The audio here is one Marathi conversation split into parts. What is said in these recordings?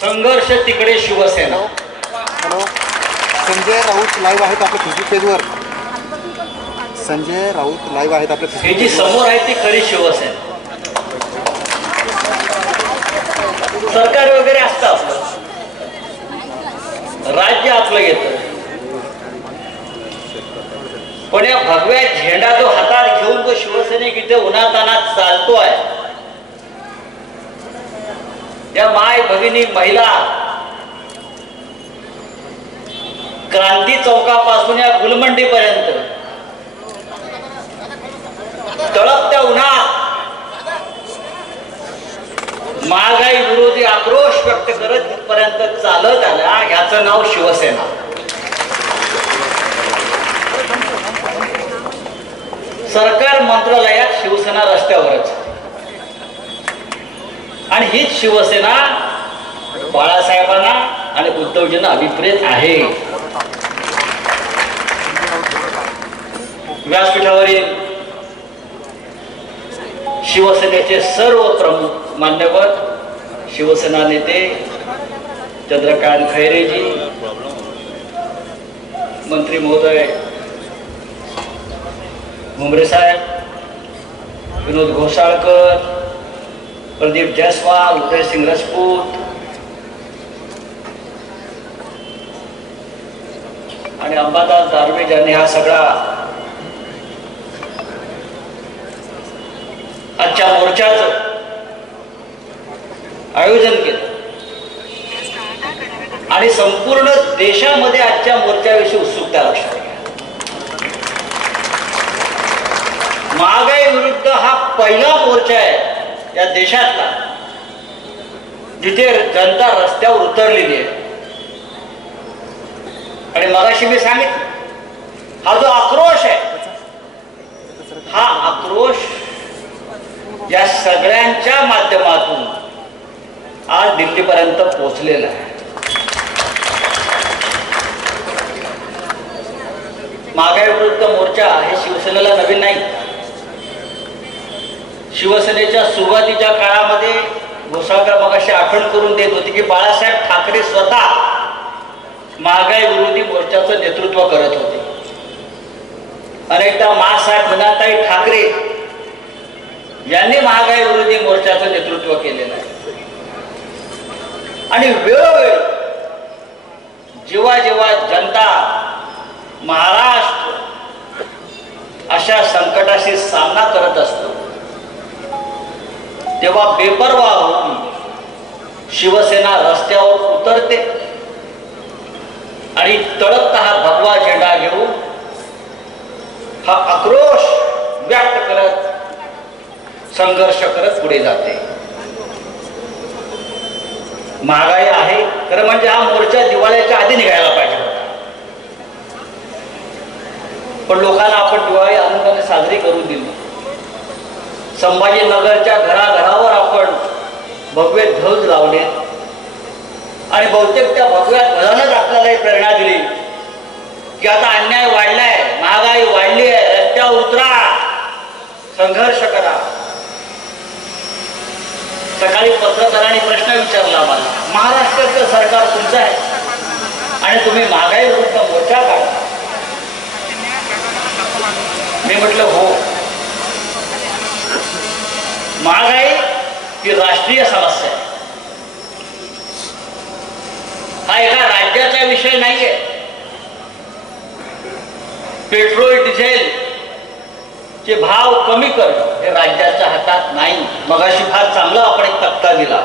संघर्ष तिकडे शिवसेना. हॅलो, संजय राऊत लाईव्ह आहेत आपल्या फेसबुक पेजवर. संजय राऊत लाईव्ह आहेत आपल्या ही जी समोर आहे ती खरी शिवसेना. सरकार वगैरे असतं आपलं, राज्य आपलं येतं, पण या भगव्या झेंडा जो हातात घेऊन तो शिवसैनिक इथे उन्हातानात चालतोय, या माय भगिनी महिला क्रांती चौकापासून या गुलमंडीपर्यंत तळपत्या उन्हात महागाई विरोधी आक्रोश व्यक्त करत इथपर्यंत चालत आला, ह्याचं नाव शिवसेना. सरकार मंत्रालयात, शिवसेना रस्त्यावरच. आणि हीच शिवसेना बाळासाहेबांना आणि उद्धवजींना अभिप्रेत आहे. व्यासपीठावरील शिवसेनेचे सर्व प्रमुख मान्यवर, शिवसेना नेते चंद्रकांत खैरेजी, मंत्री महोदय भुमरे साहेब, विनोद घोसाळकर, प्रदीप जयस्वाल, उदय सिंग राजपूत आणि अंबादास दानवे ज्यांनी हा सगळा आजच्या मोर्चाचं आयोजन केलं आणि संपूर्ण देशामध्ये आजच्या मोर्चाविषयी उत्सुकता लक्षात घ्या. महागाई विरुद्ध हा पहिला मोर्चा आहे या देशातला जिथे जनता रस्त्यावर उतरलेली आहे. आणि मगाशी मी सांगितलं, हा जो आक्रोश आहे, हा आक्रोश या सगळ्यांच्या माध्यमातून आज दिल्लीपर्यंत पोहोचलेला आहे. महागाई विरुद्ध मोर्चा हे शिवसेनेला नवीन नाही. शिवसेनेच्या सुरुवातीच्या काळामध्ये घोसाळकर मगाशी आठवण करून देत होते की बाळासाहेब ठाकरे स्वतः महागाई विरोधी मोर्चाचं नेतृत्व करत होते. अनेकदा मासाहेब मीनाताई ठाकरे यांनी महागाई विरोधी मोर्चाचं नेतृत्व केलेलं आहे. आणि वेळोवेळी जेव्हा जेव्हा जनता महाराष्ट्र अशा संकटाशी सामना करत असतो, तेव्हा बेपर्वा होऊन शिवसेना रस्त्यावर उतरते आणि तळपता हा भगवा झेंडा घेऊन हा आक्रोश व्यक्त करत, संघर्ष करत पुढे जाते. महागाई आहे खरं म्हणजे हा मोर्चा दिवाळीच्या आधी निघायला पाहिजे होता, पण लोकांना आपण दिवाळी आनंदाने साजरी करून दिली. संभाजीनगरच्या घराघरावर आपण भगवे ध्वज लावले आणि बहुतेक त्या भगव्या ध्वजानंच आपल्याला प्रेरणा दिली की आता अन्याय वाढलाय, महागाई वाढली आहे, रस्त्यावर उतरा, संघर्ष करा. सकाळी पत्रकारांनी प्रश्न विचारला मला, महाराष्ट्राचं सरकार तुमचं आहे आणि तुम्ही महागाई विरुद्ध मोर्चा काढा. मी म्हटलं हो, महागाई ही राष्ट्रीय समस्या आहे. हा एका राज्याचा विषय नाहीये. पेट्रोल डिझेल चे भाव कमी करणं हे राज्याच्या हातात नाही. मगाशी फार चांगला आपण एक तक्ता दिला.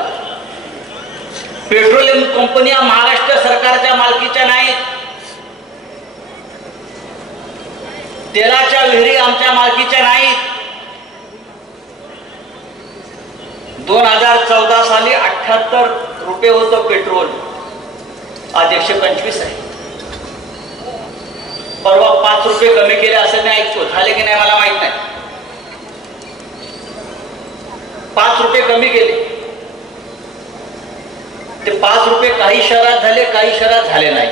पेट्रोलियम कंपन्या महाराष्ट्र सरकारच्या मालकीच्या नाहीत. तेलाच्या विहिरी आमच्या मालकीच्या नाहीत. 2014 साली 78 रुपये होतं पेट्रोल, आज 125 आहे. परवा 5 रुपये कमी केले असं मी ऐकतो, झाले की नाही मला माहित नाही. 5 रुपये कमी केले. ते 5 रुपये काही शहरात झाले, काही शहरात झाले नाही.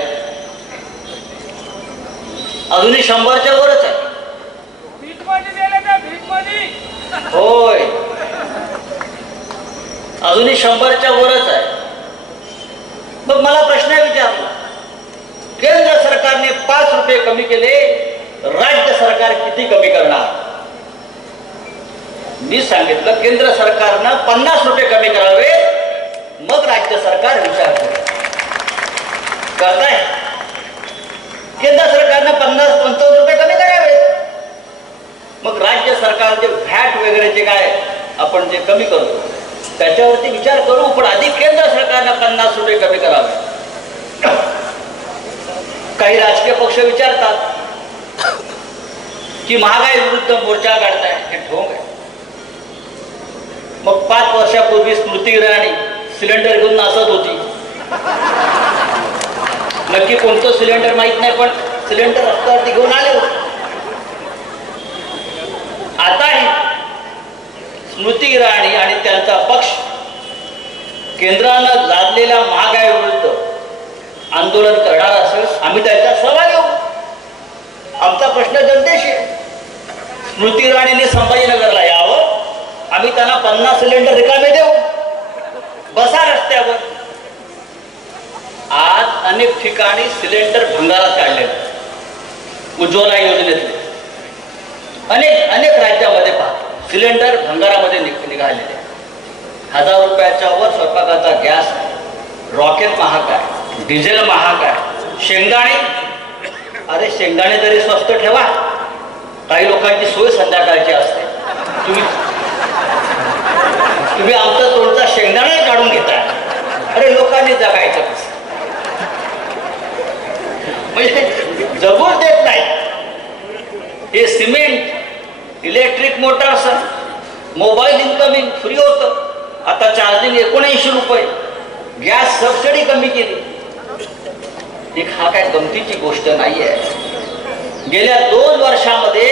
अजूनही 100च्या वरच आहे. होय, अजूनही 100च्या वरच आहे. रुपये कमी केले, राज्य सरकार किती कमी करणार? मी सांगितलं केंद्र सरकारनं 50 रुपये कमी करावे, मग राज्य सरकार विचार करेल. करताय? केंद्र सरकारनं 50-55 रुपये कमी करावे, मग राज्य सरकार जे व्हॅट वगैरे जे काय आपण जे कमी करतो त्याच्यावरती विचार करू. पण आधी केंद्र सरकारनं 50 रुपये कमी करावे. काही राजकीय पक्ष विचारतात की महागाई विरुद्ध मोर्चा काढताय, हे ढोंग आहे. मग 5 वर्षापूर्वी स्मृती इराणी सिलेंडर घेऊन नाचत होती. नक्की कोणतं सिलेंडर माहित नाही, पण सिलेंडर रस्त्यावरती घेऊन आले होते. आताही स्मृती इराणी आणि त्यांचा पक्ष केंद्रानं लादलेल्या महागाई विरुद्ध आंदोलन करणार असेल, आम्ही त्याच्यात सहभागी होऊ. आमचा प्रश्न जनतेशी आहे. स्मृती इराणीने संभाजीनगरला यावं, आम्ही त्यांना 50 सिलेंडर रिकामे देऊ, बसा रस्त्यावर. आज अनेक ठिकाणी सिलेंडर भंगारात काढले, उज्ज्वला योजनेतले अनेक राज्यामध्ये पहा सिलेंडर भंगारामध्ये निघालेले. 1000 रुपयाच्या वर स्वयंपाकाचा गॅस, रॉकेट महाग आहे, डिझेल महाग आहे, शेंगदाणे, अरे शेंगदाणे तरी स्वस्त ठेवा. काही लोकांची सोय संध्याकाळची असते, तुम्ही आमचा तोडचा शेंगदाणे काढून घेताय. अरे लोकांनी जगायचं कसं? म्हणजे जगूच देत नाही. हे cement, electric motors, mobile incoming free होतं, आता चार्जिंग 79 रुपये, गॅस सबसिडी कमी केली. एक हा काय गमतीची गोष्ट नाही आहे. गेल्या 2 वर्षामध्ये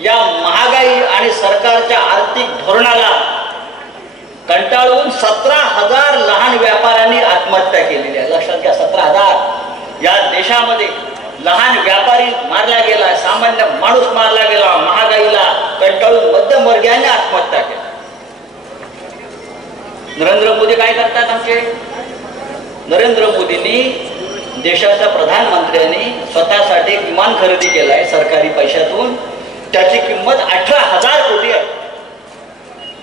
या महागाई आणि सरकारच्या आर्थिक धोरणाला कंटाळून 17,000 लहान व्यापाऱ्यांनी आत्महत्या केलेली आहे. लक्षात घ्या, 17,000. या देशामध्ये लहान व्यापारी मारला गेला, सामान्य माणूस मारला गेला. महागाईला कंटाळून मध्यमवर्गीयांनी आत्महत्या केली. नरेंद्र मोदी काय करतात आमचे? नरेंद्र मोदींनी, देशाच्या प्रधानमंत्र्यांनी स्वतःसाठी एक विमान खरेदी केलाय सरकारी पैशातून. त्याची किंमत 18,000 कोटी आहे.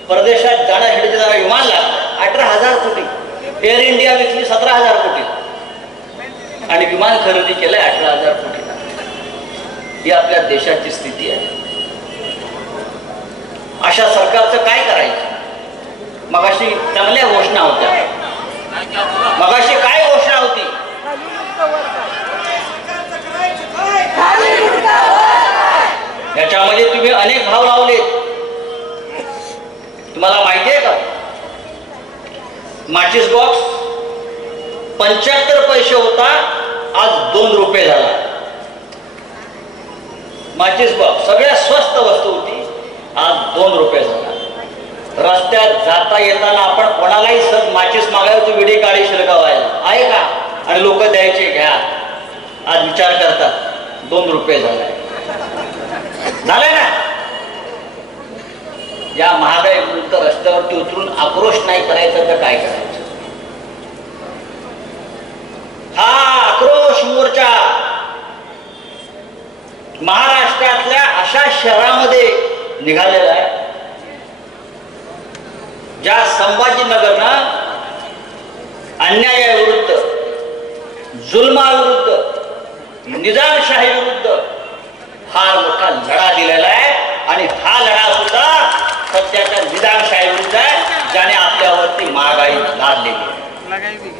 परदेशात जाण्यासाठी जरा विमान लागतं 18,000 कोटी. एअर इंडिया विकली 17,000 कोटी आणि विमान खरेदी केलंय 18,000 कोटीला. ही आपल्या देशाची स्थिती आहे. अशा सरकारचं काय करायचं? मगाशी चांगल्या घोषणा होत्या. मगाशी काय घोषणा होती? याच्यामध्ये तुम्ही अनेक भाव लावलेत. तुम्हाला माहिती आहे का? माचिस बॉक्स 75 पैसे होता, आज 2 रुपये झाला. माचिस बॉक्स सगळ्यात स्वस्त वस्तू होती, आज 2 रुपये झाला. रस्त्यात जाता येताना आपण कोणालाही सहज माचिस मागायला विडी काढी शिरकावायला आहे का? आणि लोक द्यायचे घ्या. आज विचार करतात 2 रुपये झालाय ना. या महागाई विरुद्ध रस्त्यावरती उतरून आक्रोश नाही करायचा तर काय करायचं? हा आक्रोश मोर्चा महाराष्ट्रातल्या अशा शहरामध्ये निघालेला आहे ज्या संभाजीनगरनं अन्यायाविरुद्ध, जुलमाविरुद्ध, निजामशाही विरुद्ध फार मोठा लढा दिलेला आहे. आणि हा लढा सुद्धा सध्याच्या निजामशाही विरुद्ध आहे, ज्याने आपल्यावरती महागाई लादलेली आहे.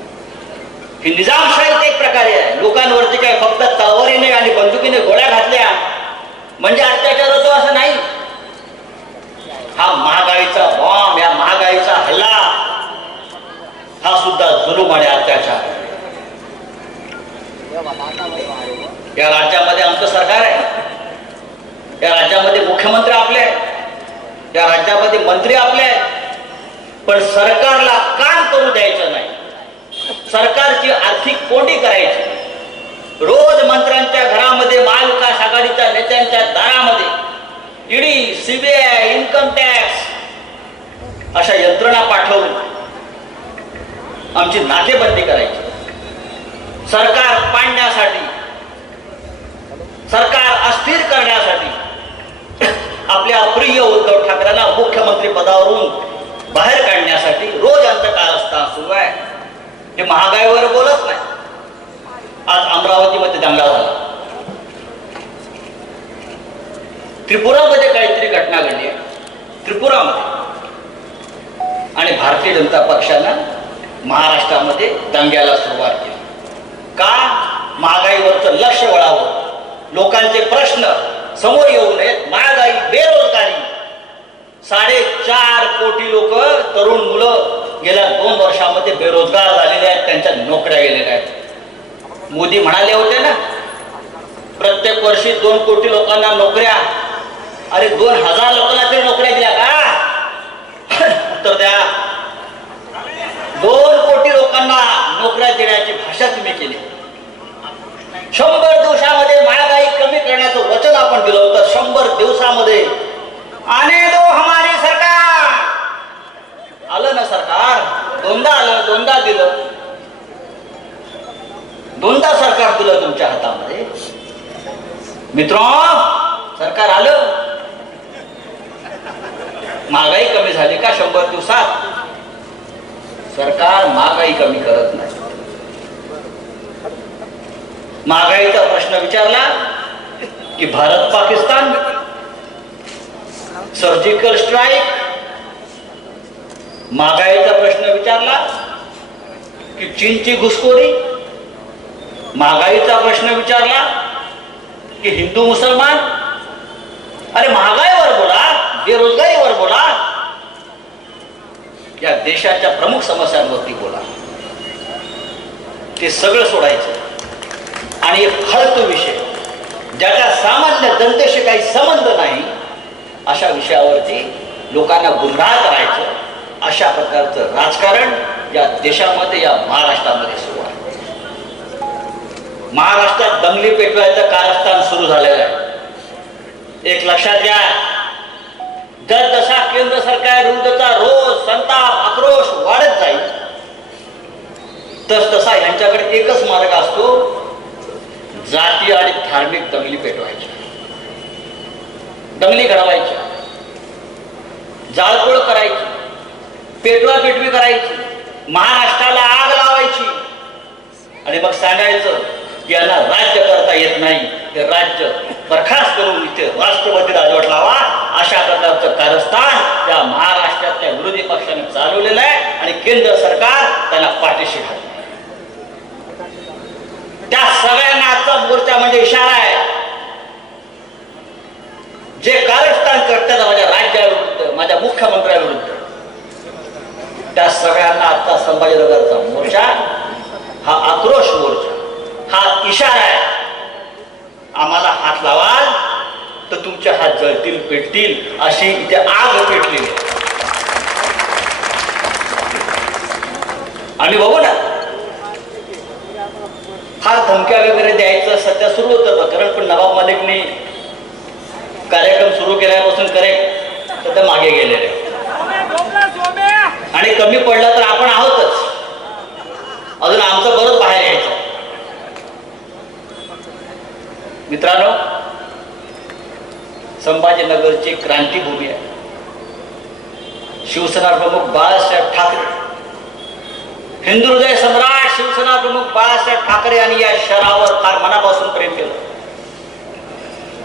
ही निजामशाही एक प्रकारे आहे. लोकांवरती काय फक्त तलवारीने आणि बंदुकीने गोळ्या घातल्या म्हणजे अत्याचार होतो असं नाही. हा महागाईचा बॉम्ब, या महागाईचा हल्ला हा सुद्धा जुलूम आणि अत्याचार. या राज्यामध्ये आमचं सरकार आहे, या राज्यामध्ये मुख्यमंत्री आपले आहेत, या राज्यामध्ये मंत्री आपले आहेत, पण सरकारला काम करू द्यायचं नाही. सरकारची आर्थिक कोंडी करायची. रोज मंत्र्यांच्या घरामध्ये, महाविकास आघाडीच्या नेत्यांच्या दारामध्ये ईडी, सीबीआय, इन्कम टॅक्स अशा यंत्रणा पाठवून आमची नाकेबंदी करायची. सरकार पाडण्यासाठी सरकार अस्थिर करण्यासाठी आपल्या अप्रिय उद्धव ठाकरेंना मुख्यमंत्री पदावरून बाहेर काढण्यासाठी रोज अंतकारस्थान सुरू आहे. हे महागाईवर बोलत नाही. आज अमरावतीमध्ये दंगा झाला. त्रिपुरामध्ये काहीतरी घटना घडली आहे. त्रिपुरामध्ये आणि भारतीय जनता पक्षानं महाराष्ट्रामध्ये दंग्याला सुरुवात केली. का? महागाईवरचं लक्ष वळावं, लोकांचे प्रश्न समोर येऊ नयेत. महागाई, बेरोजगारी, 4.5 कोटी लोक, तरुण मुलं गेल्या 2 वर्षामध्ये बेरोजगार झालेले आहेत, त्यांच्या नोकऱ्या गेलेल्या आहेत. मोदी म्हणाले होते ना, प्रत्येक वर्षी 2 कोटी लोकांना नोकऱ्या. अरे 2,000 लोकांना तरी नोकऱ्या दिल्या का? उत्तर द्या. 2 कोटी लोकांना नोकऱ्या देण्याची भाषा तुम्ही केली. 100 दिवसामध्ये महागाई कमी करण्याचं वचन आपण दिलं होतं. 100 दिवसामध्ये आने दो हमारी सरकार. आलं ना सरकार? दोनदा आलं, दोनदा दिलं, दोनदा सरकार दिलं तुमच्या हातामध्ये. मित्रांनो, सरकार आलं. महागाई कमी झाली का 100 दिवसात? सरकार महागाई कमी करत नाही. महागाईचा प्रश्न विचारला की भारत पाकिस्तान, सर्जिकल स्ट्राईक. महागाईचा प्रश्न विचारला की चीनची घुसखोरी. महागाईचा प्रश्न विचारला की हिंदू मुसलमान. अरे महागाईवर बोला, बेरोजगारीवर बोला, या देशाच्या प्रमुख समस्यांवरती बोला. ते सगळं सोडायचं आणि एक फालतू विषय, ज्याचा सामान्य जनतेशी काही संबंध नाही, अशा विषयावरती लोकांना गुंडाळ करायचं, अशा प्रकारचं राजकारण या देशामध्ये, या महाराष्ट्रामध्ये सुरू आहे. महाराष्ट्रात दंगली पेटवायचं कारस्थान सुरू झालेलं आहे. एक लक्षात घ्या, जसा केंद्र सरकार विरुद्धचा रोज संताप, आक्रोश वाढत जाईल, तसा यांच्याकडे एकच मार्ग असतो, जाती आणि धार्मिक दंगली पेटवायच्या, दंगली घडवायच्या, जाळपोळ करायची, पेटवा पेटवी करायची, महाराष्ट्राला आग लावायची आणि मग सांगायचं की यांना राज्य करता येत नाही, हे राज्य बरखास्त करून इथे राष्ट्रपती राजवट लावा. अशा प्रकारचं कारस्थान त्या महाराष्ट्रातल्या विरोधी पक्षाने चालवलेलं आहे आणि केंद्र सरकार त्यांना पाठीशी घालते. त्या सगळ्यांना आजचा मोर्चा म्हणजे इशारा आहे. जे कारस्थान करतात माझ्या राज्याविरुद्ध, माझ्या मुख्यमंत्र्याविरुद्ध, त्या सगळ्यांना आजचा संभाजीनगरचा मोर्चा हा आक्रोश मोर्चा, हा इशारा आहे. आम्हाला हात लावाल तर तुमचे हात जळतील, पेटतील, अशी इथे आग पेटलेली. आम्ही बघू ना, फार धमक्या वगैरे द्यायचं सध्या सुरू होतं प्रकरण, पण नवाब मालिकने कार्यक्रम सुरू केल्यापासून करेक्ट सध्या मागे गेलेले आणि कमी पडला तर आपण आहोतच. अजून आमचं बरंच बाहेर यायचं. मित्रांनो, संभाजीनगरची क्रांतीभूमी आहे. शिवसेना प्रमुख बाळासाहेब ठाकरे, हिंदू हृदय सम्राट शिवसेना प्रमुख बाळासाहेब ठाकरे यांनी या शहरावर फार मनापासून प्रेम केलं.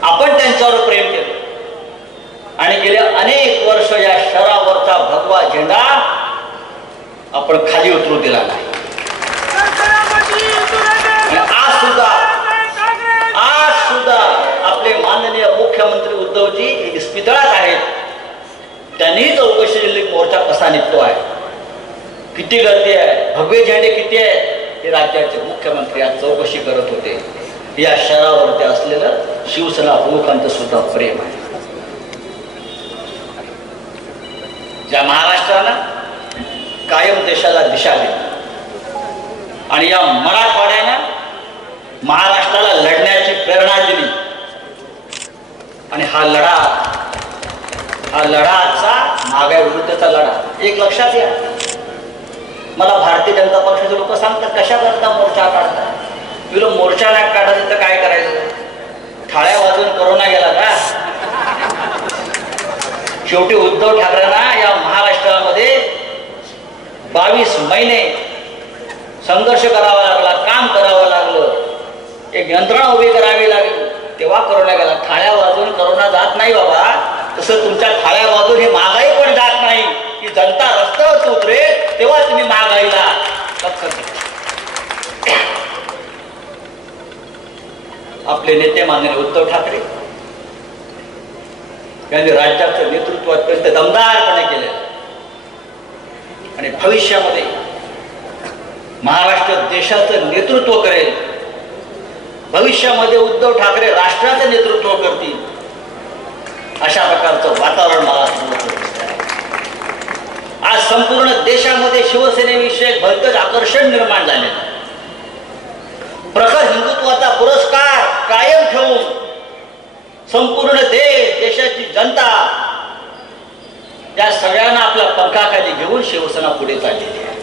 आपण त्यांच्यावर प्रेम केलं आणि गेले अनेक वर्ष या शहरावरचा भगवा झेंडा आपण खाली उतरू दिला नाही. आज सुद्धा आपले माननीय मुख्यमंत्री उद्धवजी इस्पितळात आहेत. त्यांनी चौकशी दिली, मोर्चा कसा निघतो आहे, किती गर्दी आहे, भगवे झेंडे किती आहेत, हे राज्याचे मुख्यमंत्री आज चौकशी करत होते. या शहरावरती असलेलं शिवसेना प्रमुखांचं सुद्धा प्रेम आहे. ज्या महाराष्ट्रानं कायम देशाला दिशा दिली आणि या मराठवाड्यानं महाराष्ट्राला लढण्याची प्रेरणा दिली आणि हा लढाचा महागाई विरुद्धचा लढा. एक लक्षात घ्या, मला भारतीय जनता पक्षाचे लोक सांगतात कशा करता मोर्चा काढतात. तुला मोर्चा नाही काढायचं तर काय करायचं? थाळ्या वाजून कोरोना गेला का? शेवटी उद्धव ठाकरेंना या महाराष्ट्रामध्ये 22 महिने संघर्ष करावा लागला, काम करावं लागलं, एक यंत्रणा उभी करावी लागली, तेव्हा कोरोना गेला. थाळ्या वाजून कोरोना जात नाही बाबा. तसं तुमच्या थाळ्या वाजून ही महागाई पण जात नाही. की जनता रस्त्यावर उतरेल तेव्हा तुम्ही महागाईला लक्षात घ्या. आपले नेते माननीय उद्धव ठाकरे यांनी राज्याचं नेतृत्व अत्यंत दमदारपणे केले आणि भविष्यामध्ये महाराष्ट्र देशाचं नेतृत्व करेल. भविष्यामध्ये उद्धव ठाकरे राष्ट्राचं नेतृत्व करतील अशा प्रकारचं वातावरण मला दिसत आहे. आज संपूर्ण देशामध्ये शिवसेनेविषयी भलतंच आकर्षण निर्माण झालेलं आहे. प्रखर हिंदुत्वाचा पुरस्कार कायम ठेवून संपूर्ण देशाची जनता या सगळ्यांना आपल्या पंखाखाली घेऊन शिवसेना पुढे चाललेली आहे.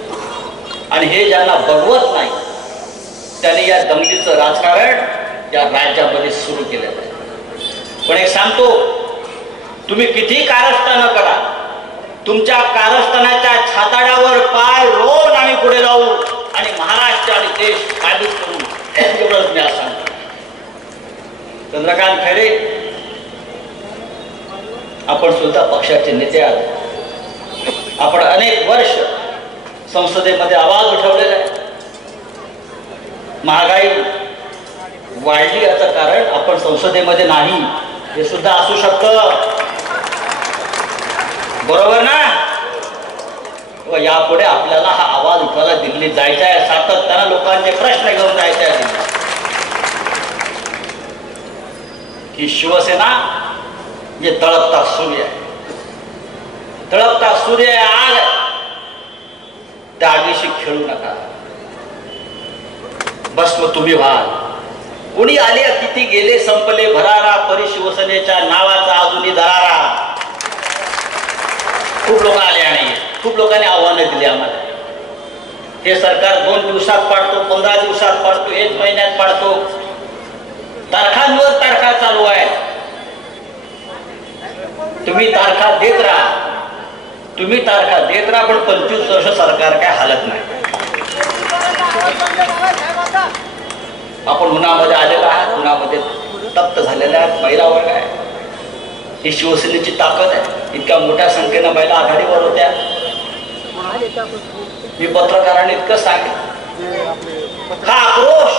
आणि हे ज्यांना बघवत नाही त्यांनी या दंगलीचं राजकारण या राज्यामध्ये सुरू केलेलं आहे. पण एक सांगतो, तुम्ही किती कारस्थानं करा, तुमच्या कारस्थानाच्या छाताड्यावर पाय रोवून आम्ही पुढे जाऊ आणि महाराष्ट्र आणि देश काबीज करू, एवढंच मी आज सांगतो. चंद्रकांत खैरे, आपण सुद्धा पक्षाचे नेते आहात. आपण अनेक वर्ष संसदेमध्ये आवाज उठवलेला आहे. महागाई वाढली याचं कारण आपण संसदेमध्ये नाही हे सुद्धा असू शकतं. बरोबर ना? व यापुढे आपल्याला हा आवाज उठवायला दिल्लीत जायचा आहे. सातत्यानं लोकांचे प्रश्न घेऊन जायचे आहे. की शिवसेना जे तळपता सूर्य आहे, तळपता सूर्य आग, त्या आगीशी खेळू नका. भस्म तुम्ही व्हाल. कोणी आले किती गेले संपले भरारा, परी शिवसेनेच्या नावाचा अजूनही दरारा. खूप लोक आले आणि खूप लोकांनी आव्हानं दिली आम्हाला. हे सरकार 2 दिवसात पाडतो, 15 दिवसात पाडतो, 1 महिन्यात पाडतो. तारखांवर तारखा चालू आहे. तुम्ही तारखा देत राहा, तुम्ही तारखा देत राहा, पण 25 वर्ष सरकार काय हालत नाही. आपण उन्हामध्ये आलेला आहात, उन्हामध्ये तप्त झालेला आहे. महिला वर्ग आहे, ही शिवसेनेची ताकद आहे. इतक्या मोठ्या संख्येनं महिला आघाडीवर होत्या. मी पत्रकारांनी इतकं सांगितलं, हा आक्रोश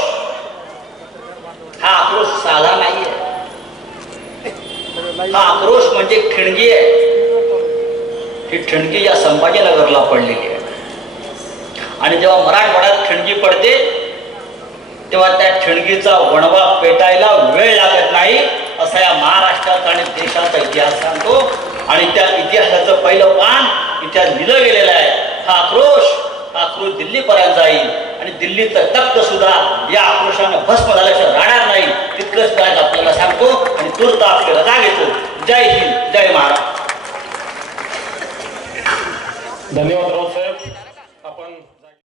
साधा नाहीये. हा आक्रोश म्हणजे ठिणगी आहे. ही ठिणगी या संभाजीनगरला पडलेली आहे. आणि जेव्हा मराठवाड्यात ठिणगी पडते तेव्हा त्या ठिणगीचा वणवा पेटायला वेळ लागत नाही, असा या महाराष्ट्राचा आणि देशाचा इतिहास सांगतो. आणि त्या इतिहासाचं पहिलं पान इतिहास लिहिलं गेलेलं आहे. हा आक्रोश दिल्लीपर्यंत जाईल आणि दिल्लीचं तख्त सुद्धा या आक्रोशानं भस्म झाल्याशिवाय राहणार नाही. तितकंच आज आपल्याला सांगतो आणि तूर्त आपल्याला जाग येतो. जय हिंद, जय महाराष्ट्र. धन्यवाद.